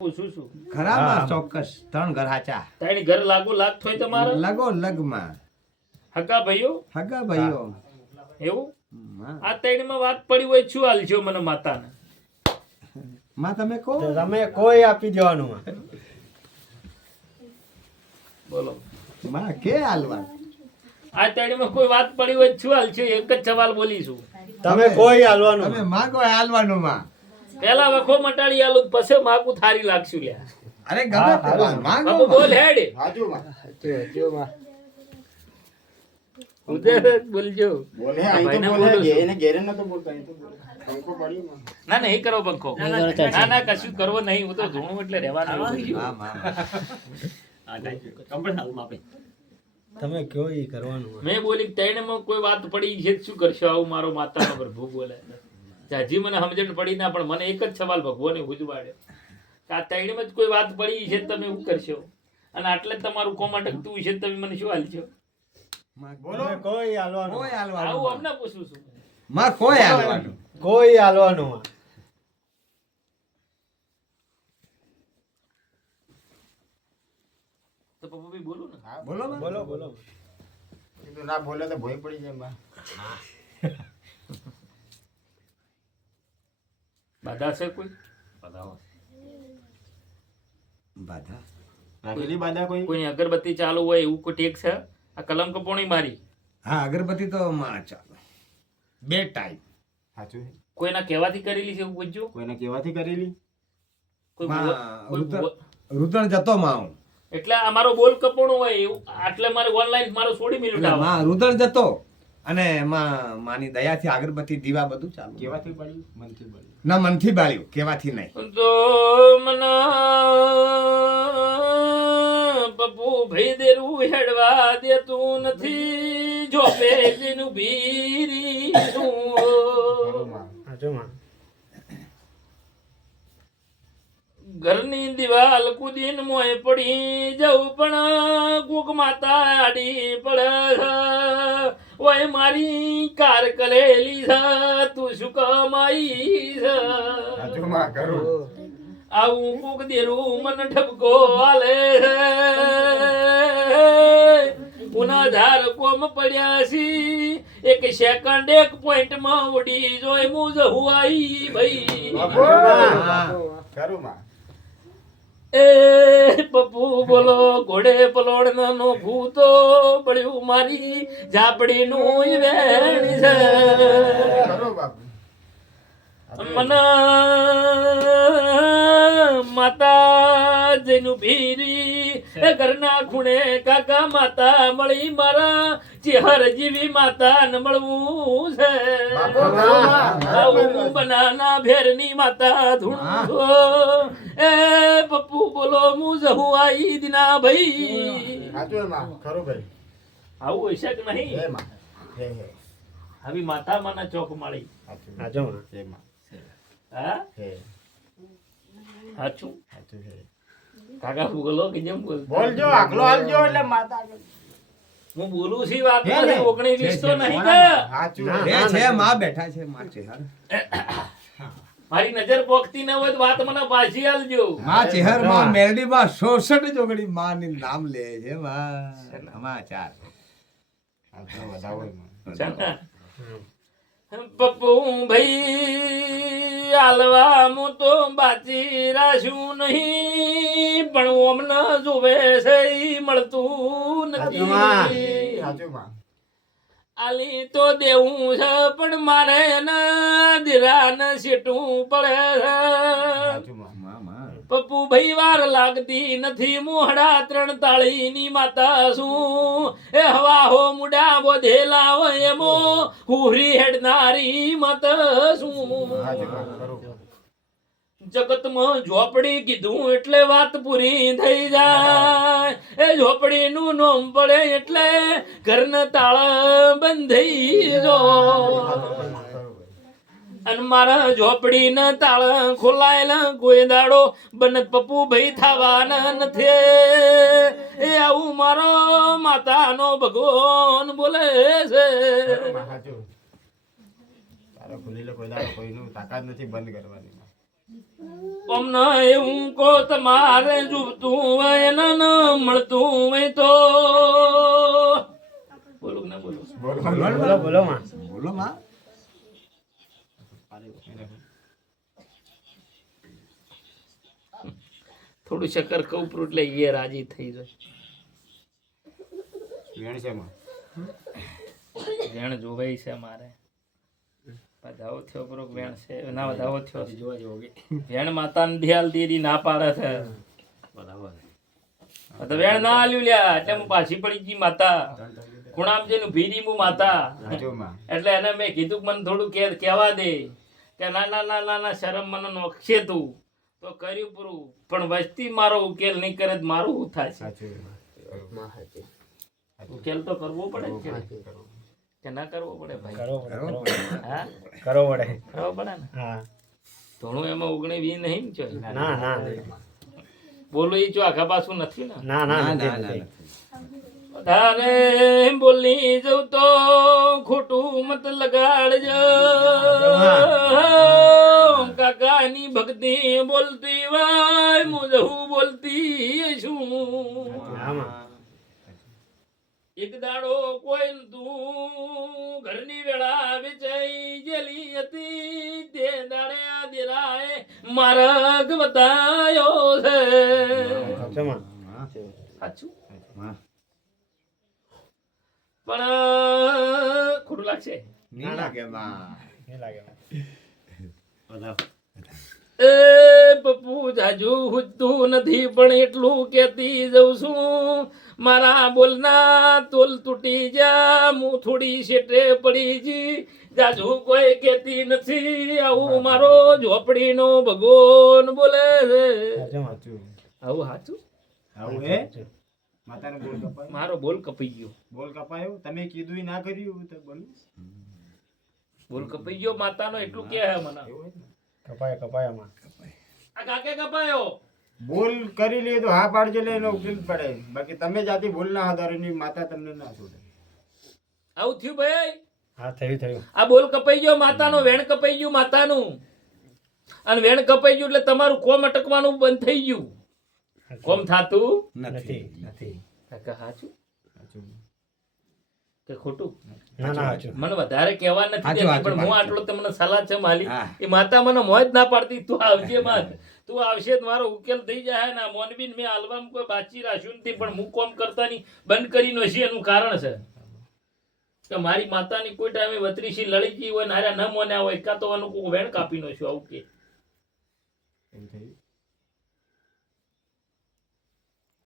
પૂછું છું ખરામાં ચોક્કસ 3 ઘર હાચા તારી ઘર લાગુ લાગ થોય તમારે લગો લગમાં હકા ભાઈઓ હગા ભાઈઓ એવું હા. આ તૈણીમાં વાત પડી હોય શું હાલજો મને માતાને માં તમે કહો તમે કોઈ આપી દેવાનું બોલો માં કે હાલવા આ તૈણીમાં કોઈ વાત પડી હોય શું હાલજો એક જ સવાલ બોલીશું તમે કોઈ હાલવાનું તમે માં કોઈ હાલવાનું માં પેલા વખો મટાડી આલું પછી માગું થારી લાગશું લ્યા અરે ગમે તે વાત, માં બાબુ કહો બોલ હેડ હાજુ માં ઉધર બોલજો બોલે અહીં ભાઈને તો બોલે બોલું છું. એને ઘેરે નતો બોલતો અહીં તો બોલે પંખો પડ્યો માં ના નહીં કરો પંખો ના ના કશું કરવો નહીં હું તો ધૂણું એટલે રહેવાનું હા માં તમે કયો ઈ કરવાનું મેં બોલી તૈણમાં કોઈ વાત પડી છે તો શું કરશો આવું મારો માતાનો પ્રભુ બોલે જાજી મને સમજણ પડી ના પણ મને એક જ સવાલ ભગવાને ઉજવાડ્યો કે આ તૈણમાં જ કોઈ વાત પડી છે તો તમે શું કરશો અને આટલે જ તમારું કોમાં ટકતું છે તો તમે મને શું હાલશો બોલો કોઈ હાલવાનું કોઈ હાલવાનું આવું માં. અમને પૂછું છું માં કોઈ હાલવાનું કોઈ હાલવાનું તો પપ્પા બોલું ને હા બોલો માં. બોલો બોલો કીધું ના બોલે તો ભોય પડી જાય માં બાધા છે કોઈ બાધા રાખેલી બાધા કોઈ કોઈની અગરબત્તી ચાલુ હોય એવું કોઈ ટેક છે આ કલમ કપોણી મારી હા અગરબત્તી તો માં ચાલો 2 ટાઈમ સાચું છે કોઈના કહેવાથી કરેલી છે એવું પૂછજો કોઈને કેવાથી કરેલી કોઈ માં કોઈ રુદણ જતો માં હું. એટલે આ મારો બોલ કપોણો હોય એવું આટલે મારે ઓનલાઈન મારો 16 મિનિટ એટલે આવે માં રુદણ જતો અને માની દયાથી અગરબત્તી દીવા બધું ચાલુ કેવાથી પડ્યું મનથી પડ્યું ના મનથી બાળ્યું કેવાથી નહીં તો મના બબુ ભાઈ દેરું હેડવા દેતું નથી જો પેલીનું ભીરી છું માં હાચું માં ઘરની દિવાલ કુદીન મોય પડી જવું પણ કોક માતા આડી પડે ઓય મારી કાર કરેલી છે તું શું કમાઈ છે સાચું માં કરું આવું કોક દેરું મન ઠપકો આલે ઉના ધાર કોમ પડ્યા છી એક સેકન્ડ એક પોઈન્ટ માં ઉડી જોઈ મું જહુઆઈ ભાઈ કરું માં એ પપ્પુ બોલો ઘોડે પલોણ નો ભૂતો પડ્યું મારી ઝાપડી નું વેણ છે કરું બાપુ મન માતા જેનું ભીરી એ ઘરના ખૂણે કાકા માતા મળી મારા ચેહર જેવી માતા ન મળવું છે બાપુ કરું માં આવું બનાના ભેરની માતા ધૂણું છું. એ પપ્પુ બોલો હું જહું આઈ દિના ભાઈ સાચું માં ખરું ભાઈ આવું હોય છે કે નહીં હે માં હે આવી માતા માના ચોક માળી સાચું હાચું માં હે માં હા હે સાચું સાચું હે કાકા બોલો કે જેમ બોલ બોલજો આગલો હાલજો એટલે માતા હું બોલું છું વાત હે ને? નથી 19 તો નહીં કે સાચું એ છે માં બેઠા છે માં ચેહર મારી નજર પોખતી ન હોય તો વાત મને પાછી આલજો માં ચેહર માં મેરડી માં 66 જોગડી માં ની નામ લે છે માં સમાચાર સાચું વધાવો માં છે ને? પપ્પુ ભાઈ આલવા હું તો બાચી રાશું નહીં પણ ઓમને જોવે છે ઈ મળતું સાચું માં નથી સાચું માં આલી તો દેવું છે પણ મારે એના દિરાને સેટું પડે છે સાચું માં માં માં પપ્પુ ભાઈ વાર લાગતી નથી મોહડા 3 તાળીની માતા શું એ હવા હો મુડા બોધેલા હોય એમો હુરી હેડનારી મત શું સાચું માં ખરું જગતમાં ઝોપડી કીધું એટલે વાત પૂરી થઈ જાય એ ઝોપડીનું નામ પડે એટલે ઘરના તાળા બંધ થઈ જો અને મારા ઝોપડી ના તાળા ખોલાયેલા કોઈ દાડો બનત પપ્પુ ભાઈ થવાના નથી એ આવું મારો માતાનો ભગવાન બોલે છે સાચું તારે ખુલી લે કોઈ દાડો કોઈનું તાકાત નથી બંધ કરવાની અમને એવું કો તમારે જુબતું હોય ને ન મળતું હોય તો બોલું કે ના બોલું? બોલો બોલો માં. બોલો માં. થોડું શક્કર કહું ફ્રૂટ એટલે એ રાજી થઈ જાય. વેણ છે માં. વેણ જોવાય છે મારે. વધાવો થયો બરો વેણ છે ના વધાવો થયો છે. વેણ માતાને ધ્યાલ દીધી ના પાડે છે. તો વેણ ના આલ્યું લ્યા એટલે હું પાછી પડી ગઈ માતા. ખૂણામ જઈને ઊભી રહી હું માતા. સાચું માં. એટલે એને મેં કીધું કે મને થોડું કહેવા દે કે ના ના ના ના ના શરમ મને નોખશે તું તો કર્યું પૂરું પણ વસ્તી મારો ઉકેલ નહીં કરે તો મારું શું થાય સાચું. ઉકેલ તો કરવો પડે જ કે ના કરવો પડે ભાઈ? કરો પડે. હા કરો પડે. કરવો પડે ને. હા. ધોણું એમાં ઉગણી વી નહીં ને ચોય. ના ના બોલો એ જો આખા પાછું નથી ને. ના ના ના, નથી, ના, નથી. ના. વધારે બોલી જવું તો ખોટું મત લગાડજો. કાકાની ભક્તિ બોલતી વાય હું જહું બોલતી છું. આમાં. એક દાડો કોઈ તું ઘરની વેળા વેચાઈ ગયેલી હતી તે દાડે આ દેરાએ માર્ગ બતાયો છે. સાચું માં. સાચું માં. પણ ખોટું લાગશે. નહીં લાગે માં. નહીં લાગે માં. એ પપ્પુ જાજુ હુજતું નથી પણ એટલું કેતી જઉં છું મારા બોલના તોલ તૂટી જા હું થોડી શેઠે પડી જી જાજુ કોઈ કેતી નથી આવું મારો ઝોપડીનો ભગવાન બોલે છે. સાચું માં. આવું સાચું? આવું હે? માતાનો બોલ કપાયો? મારો બોલ કપાઈ ગયો. બોલ કપાયો? તમે કીધું ય ના કર્યું તો બોલ. બોલ કપાઈ ગયો માતાનો એટલું કે હે મને. એવું હોય ને? કપાયા માં. આ કાકે કપાયો. બોલ કરી લે તો હા પાડજો એટલે એનો ઉકેલ પડે. બાકી તમે જાતે બોલ ના આધારે ની માતા તમને ના છોડે. આવું થયું ભાઈ? હા થયું થયું. આ બોલ કપાઈ ગયો માતાનો, વેણ કપાઈ ગયું માતાનું. અને વેણ કપાઈ ગયું એટલે તમારું કોમ અટકવાનું બંધ થઈ ગયું. કોમ થાતું નથી નથી. કાકા સાચું સાચું. કે ખોટું? ના ના સાચું. મને વધારે કહેવા નથી સાચું, દેતી, સાચું, પણ હું સાચું. આટલો તમને સલાહ છે માલી. હા. એ માતા મને મોજ ના પાડતી તું આવજે માત. તું આવશે તો મારો ઉકેલ થઈ જાય ને. મોનબીન મેં આલવામાં કોઈ બાચી રાખ્યું નથી પણ હું કોમ કરતા ની બંધ કરી નો છે. એનું કારણ છે કે મારી માતાની કોઈ ટાઈમે વતરીશી લડી ગઈ હોય ને હારે ન મોન્યા હોય કાં તો એનું કોઈ વેણ કાપી નો છું આવું કે